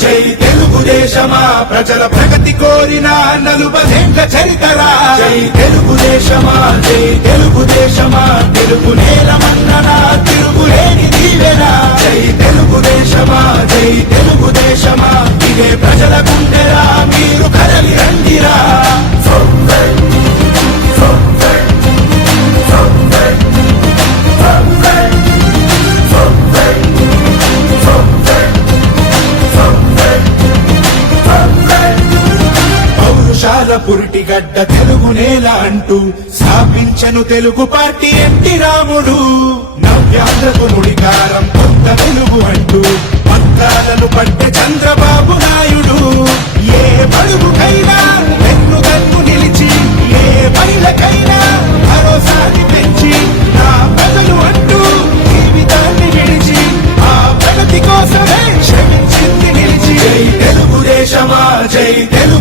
జై తెలుగుదేశమా? ప్రజల ప్రగతి కోరిన నలుపదేండ్ల చరితరా? జై తెలుగుదేశమా? జై తెలుగుదేశమా? తెలుగు నేలమన్ననా తిరుగులేని దీవెనా? జై తెలుగుదేశమా? జై తెలుగుదేశమా? ఇదే ప్రజల గుండెరా? మీరు కదలి రండిరా? పౌరుషాల పురిటిగడ్డ తెలుగు నేల అంటూ స్థాపించను తెలుగు పార్టీ ఎన్టీ రాముడు. నవ్యాంధ్రకు నుడికారం కొత్త తెలుగు అంటూ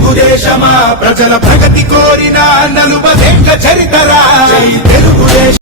తెలుగుదేశమా? ప్రజల ప్రగతి కోరిన నలుపదేండ్ల చరితరా? తెలుగుదేశం